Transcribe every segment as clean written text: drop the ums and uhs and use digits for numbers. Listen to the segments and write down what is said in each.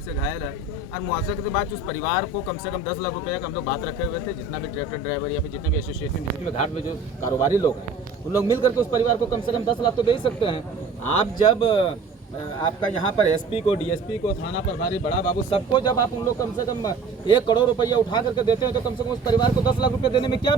से घायल है। और मुआवजा के बाद उस परिवार को कम से कम 10 लाख रुपए का हम लोग बात रखे हुए थे। जितना भी ट्रैक्टर ड्राइवर या फिर जितने भी एसोसिएशन जितने घाट में जो कारोबारी लोग हैं उन लोग मिल करके उस परिवार को कम से कम 10 लाख तो दे ही सकते हैं। आप जब आपका यहाँ पर एसपी को, डीएसपी को, थाना प्रभारी, बड़ा बाबू सबको जब आप उन लोग कम से कम 1 करोड़ रुपया उठा करके देते हैं तो कम से कम उस परिवार को 10 लाख रुपये देने में क्या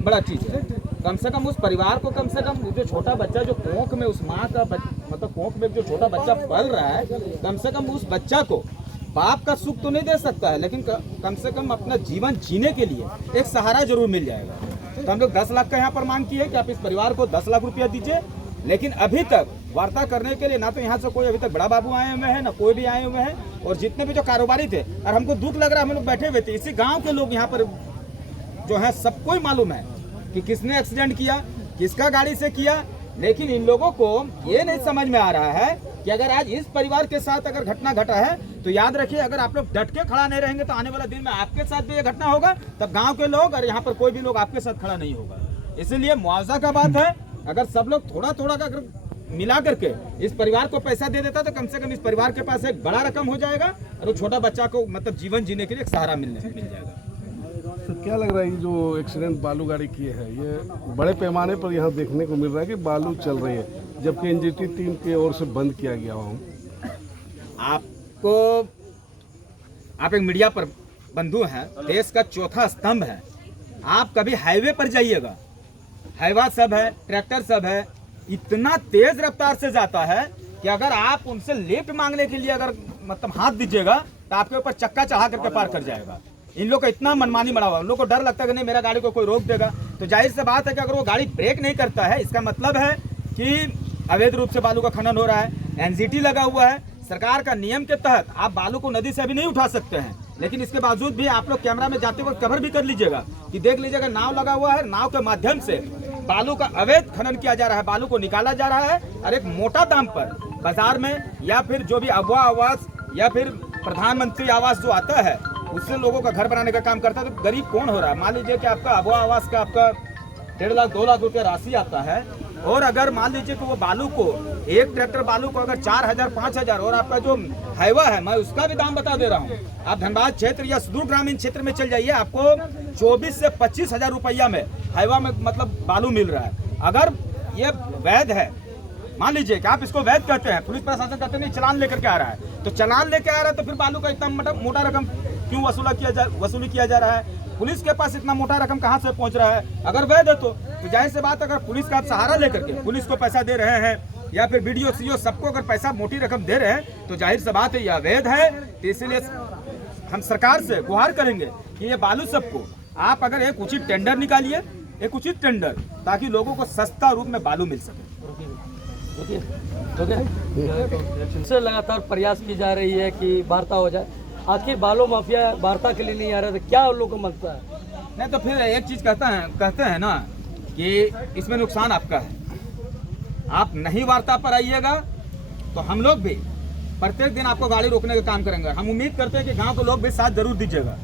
बड़ा चीज़ है। कम से कम उस परिवार को कम से कम जो छोटा बच्चा जो कोख में उस माँ का मतलब कोख में जो छोटा बच्चा पल रहा है, कम से कम उस बच्चा को बाप का सुख तो नहीं दे सकता है, लेकिन कम से कम अपना जीवन जीने के लिए एक सहारा जरूर मिल जाएगा। तो हम लोग 10 लाख का यहाँ पर मांग की है कि आप इस परिवार को 10 लाख रुपया दीजिए। लेकिन अभी तक वार्ता करने के लिए ना तो यहाँ से कोई अभी तक बड़ा बाबू आए हुए हैं, ना कोई भी आए हुए हैं। और जितने भी जो कारोबारी थे, और हमको दुख लग रहा है, हम लोग बैठे हुए थे, इसी गाँव के लोग यहाँ पर जो है सबको ही मालूम है कि किसने एक्सीडेंट किया, किसका गाड़ी से किया। लेकिन इन लोगों को ये नहीं समझ में आ रहा है कि अगर आज इस परिवार के साथ अगर घटना घटा है तो याद रखिए, अगर आप लोग डट के खड़ा नहीं रहेंगे तो आने वाला दिन में आपके साथ भी ये घटना होगा। तब गांव के लोग और यहाँ पर कोई भी लोग आपके साथ खड़ा नहीं होगा। इसीलिए मुआवजा का बात है, अगर सब लोग थोड़ा थोड़ा का अगर मिला करके इस परिवार को पैसा दे देता तो कम से कम इस परिवार के पास एक बड़ा रकम हो जाएगा और वो छोटा बच्चा को मतलब जीवन जीने के लिए एक सहारा मिल जाएगा। तो क्या लग रहा है, ये जो एक्सीडेंट बालू गाड़ी किए हैं ये बड़े पैमाने पर यहाँ देखने को मिल रहा है कि बालू चल रही है, जबकि एनजीटी टीम की ओर से बंद किया गया हो। आप एक मीडिया पर बंधु हैं, देश का चौथा स्तंभ है। आप कभी हाईवे पर जाइएगा, हाईवा सब है, ट्रैक्टर सब है, इतना तेज रफ्तार से जाता है कि अगर आप उनसे लिफ्ट मांगने के लिए अगर मतलब हाथ दीजिएगा तो आपके ऊपर चक्का चढ़ा करके पार कर जाएगा। इन लोग का इतना मनमानी बना हुआ, उन लोग को डर लगता है कि नहीं मेरा गाड़ी को कोई रोक देगा। तो जाहिर सी बात है कि अगर वो गाड़ी ब्रेक नहीं करता है, इसका मतलब है कि अवैध रूप से बालू का खनन हो रहा है, एनजीटी लगा हुआ है। सरकार का नियम के तहत आप बालू को नदी से अभी नहीं उठा सकते हैं, लेकिन इसके बावजूद भी आप लोग कैमरा में जाते वक्त कवर भी कर लीजिएगा कि देख लीजिएगा नाव लगा हुआ है, नाव के माध्यम से बालू का अवैध खनन किया जा रहा है, बालू को निकाला जा रहा है। और एक मोटा दाम पर बाजार में या फिर जो भी अगवा आवास या फिर प्रधानमंत्री आवास जो आता है उससे लोगों का घर बनाने का काम करता है। तो गरीब कौन हो रहा है? मान लीजिए कि आपका अगवा आवास का आपका 1.5 लाख 2 लाख रुपया राशि आता है, और अगर मान लीजिए कि वो बालू को एक ट्रैक्टर बालू को अगर 4,000 5,000, और आपका जो हाईवा है मैं उसका भी दाम बता दे रहा हूँ, आप धनबाद क्षेत्र या सुदूर ग्रामीण क्षेत्र में चल जाइए, आपको 24 से 25,000 रुपया में हाईवा में मतलब बालू मिल रहा है। अगर ये वैध है, मान लीजिए कि आप इसको वैध कहते हैं, पुलिस प्रशासन कहते नहीं चलान लेकर के आ रहा है, तो चलान लेके आ रहा है तो फिर बालू का इतना मोटा रकम क्यों वसूली किया जा रहा है? पुलिस के पास इतना मोटा रकम कहाँ से पहुँच रहा है? अगर वैध है तो जाहिर सी बात, अगर पुलिस का आप सहारा लेकर के पुलिस को पैसा दे रहे हैं या फिर बीडीओ सीओ सबको अगर पैसा मोटी रकम दे रहे हैं तो जाहिर सी बात है यह अवैध है। तो इसलिए हम सरकार से गुहार करेंगे कि ये बालू सबको आप अगर एक उचित टेंडर निकालिए, एक उचित टेंडर, ताकि लोगों को सस्ता रूप में बालू मिल सके। से लगातार प्रयास की जा रही है कि वार्ता हो जाए, आखिर बालू माफिया वार्ता के लिए नहीं आ रहा था, क्या उन लोगों को लगता है? नहीं तो फिर एक चीज कहते हैं ना कि इसमें नुकसान आपका है। आप नहीं वार्ता पर आइएगा तो हम लोग भी प्रत्येक दिन आपको गाड़ी रोकने का काम करेंगे। हम उम्मीद करते हैं कि गांव के लोग भी साथ जरूर दीजिएगा।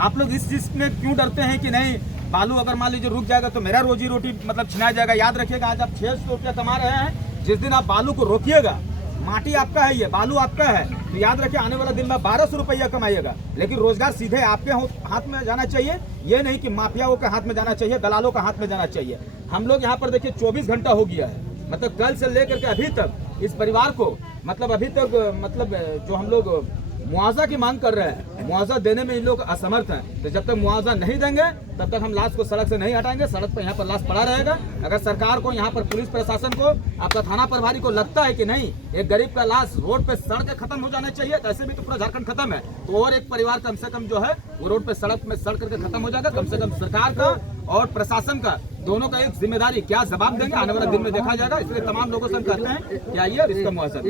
आप लोग इस चीज में क्यों डरते हैं कि नहीं बालू अगर मान लीजिए रुक जाएगा तो मेरा रोजी रोटी मतलब छिना जाएगा? याद रखिएगा, आज आप 600 रुपया कमा रहे हैं, जिस दिन आप बालू को रोकिएगा, माटी आपका है, ये बालू आपका है, तो याद रखिए आने वाला दिन में 1200 रुपया कमाइएगा। लेकिन रोजगार सीधे आपके हाथ में जाना चाहिए, ये नहीं कि माफियाओं के हाथ में जाना चाहिए, दलालों का हाथ में जाना चाहिए। हम लोग यहाँ पर देखिए 24 घंटा हो गया है, मतलब कल से लेकर के अभी तक इस परिवार को मतलब अभी तक मतलब जो हम लोग मुआवजा की मांग कर रहे हैं, मुआवजा देने में इन लोग असमर्थ हैं। तो जब तक मुआवजा नहीं देंगे तब तक हम लाश को सड़क से नहीं हटाएंगे, सड़क पर यहाँ पर लाश पड़ा रहेगा। अगर सरकार को, यहाँ पर पुलिस प्रशासन को, आपका थाना प्रभारी को लगता है कि नहीं एक गरीब का लाश रोड पे सड़ के खत्म हो जाना चाहिए, तो ऐसे भी तो पूरा झारखंड खत्म है, तो और एक परिवार कम से कम जो है वो रोड पे सड़क में सड़ करके खत्म हो जाएगा। कम से कम सरकार का और प्रशासन का दोनों का एक जिम्मेदारी क्या जवाब देंगे आने वाला दिन में देखा जाएगा। इसलिए तमाम लोगों से हम कहते हैं कि आइए और इसका मुआवजा।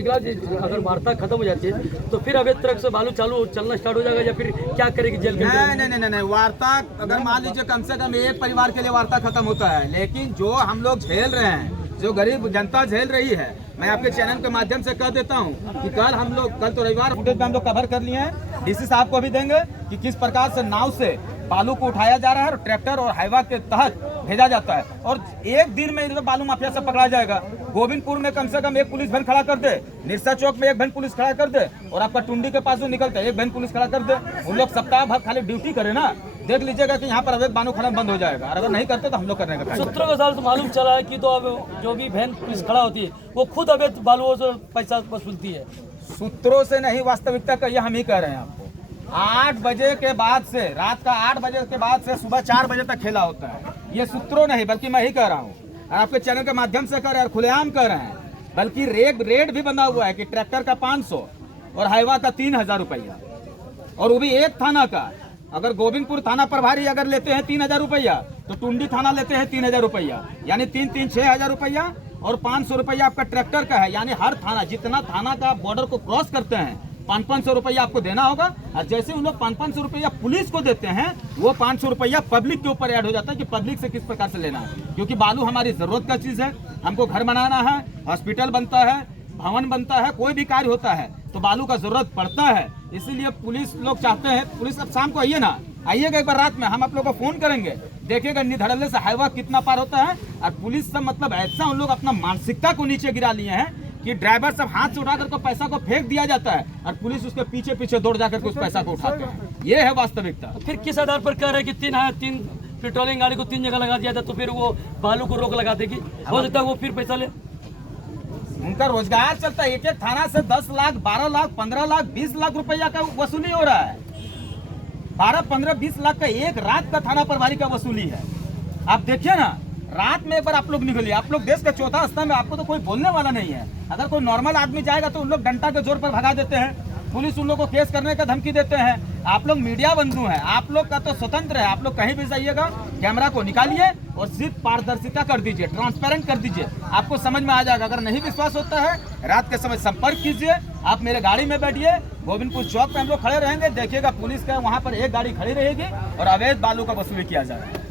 अगर वार्ता खत्म हो जाती है तो फिर अवैध तरह से बालू चलना स्टार्ट हो जाएगा या फिर क्या करेगी जेल के? नहीं, वार्ता अगर मान लीजिए कम से कम एक परिवार के लिए वार्ता खत्म होता है, लेकिन जो हम लोग झेल रहे हैं, जो गरीब जनता झेल रही है, मैं आपके चैनल के माध्यम से कह देता हूं कि कल तो रविवार फुटेज में हम लोग कवर कर लिए हैं, डीसी साहब को भी देंगे कि किस प्रकार से नाव से बालू को उठाया जा रहा है और ट्रैक्टर और हाईवा के तहत भेजा जाता है। और एक दिन में इधर बालू माफिया से पकड़ा जाएगा। गोविंदपुर में कम से कम एक पुलिस वैन खड़ा कर दे, निरसा चौक में एक वैन पुलिस खड़ा कर दे, और आपका टुंडी के पास जो निकलता है एक वैन पुलिस खड़ा कर दे। उन लोग सप्ताह भर खाली ड्यूटी करे ना, देख लीजिएगा कि यहाँ पर अवैध बालू खनन बंद हो जाएगा। और अगर नहीं करते तो हम लोग करने का कार्य सूत्रों के साथ तो मालूम चला है कि तो अब जो भी वैन पुलिस खड़ा होती है वो खुद अवैध बालुओं से पैसा वसूलती है। सूत्रों से नहीं, वास्तविकता का ये हम ही कह रहे हैं आपको। 8 बजे के बाद से, रात का 8 बजे के बाद से सुबह 4 बजे तक खेला होता है। ये सूत्रों नहीं बल्कि मैं ही कह रहा हूँ, और आपके चैनल के माध्यम से कह रहे हैं और खुलेआम कह रहे हैं। बल्कि रेट भी बना हुआ है कि ट्रैक्टर का 500 और हाईवा का 3000 रुपया, और वो भी एक थाना का। अगर गोविंदपुर थाना प्रभारी अगर लेते हैं 3000 रुपया, तो टुंडी थाना लेते हैं 3000 रुपया, यानी 3 6000 रुपया, और 500 रुपया आपका ट्रैक्टर का है। यानी हर थाना, जितना थाना का बॉर्डर को क्रॉस करते हैं 500 रुपया आपको देना होगा। और जैसे उन लोग 500 रुपया पुलिस को देते हैं, वो 500 रुपया पब्लिक के ऊपर ऐड हो जाता है कि पब्लिक से किस प्रकार से लेना है। क्योंकि बालू हमारी जरूरत का चीज है, हमको घर बनाना है, हॉस्पिटल बनता है, भवन बनता है, कोई भी कार्य होता है तो बालू का जरूरत पड़ता है। इसीलिए पुलिस लोग चाहते हैं, पुलिस अब शाम को आइए ना, आइएगा एक बार रात में, हम आप लोगों को फोन करेंगे, देखिएगा निधड़ल्ले से हाईवा कितना पार होता है। और पुलिस सब मतलब ऐसा उन लोग अपना मानसिकता को नीचे गिरा लिए हैं कि ड्राइवर सब हाथ से उठा करके पैसा को फेंक दिया जाता है और पुलिस उसके पीछे पीछे दौड़ जाकर के उस पैसा को उठाते हैं। ये है वास्तविकता। फिर किस आधार पर कह रहे हैं कि 3 पेट्रोलिंग गाड़ी को 3 जगह लगा दिया था, तो फिर वो बालू को रोक लगा देगी, हो सकता है वो फिर पैसा ले। उनका रोजगार चलता है। एक एक थाना से 10 लाख, 12 लाख, 15 लाख, 20 लाख रुपया का वसूली हो रहा है। 12, 15, 20 लाख का एक रात का थाना प्रभारी का वसूली है। आप देखिए ना, रात में एक बार आप लोग निकलिए, आप लोग देश का चौथा स्तंभ है, आपको तो कोई बोलने वाला नहीं है। अगर कोई नॉर्मल आदमी जाएगा तो उन लोग डंडा के जोर पर भगा देते हैं, पुलिस उन लोग को केस करने का धमकी देते हैं। आप लोग मीडिया बंधु हैं, आप लोग का तो स्वतंत्र है, आप लोग कहीं भी जाइएगा कैमरा को निकालिए और सिर्फ पारदर्शिता कर दीजिए, ट्रांसपेरेंट कर दीजिए, आपको समझ में आ जाएगा। अगर नहीं विश्वास होता है, रात के समय संपर्क कीजिए, आप मेरे गाड़ी में बैठिए, गोविंदपुर चौक पे हम लोग खड़े रहेंगे, देखिएगा पुलिस का वहाँ पर एक गाड़ी खड़ी रहेगी और अवैध बालू का वसूली किया जाएगा।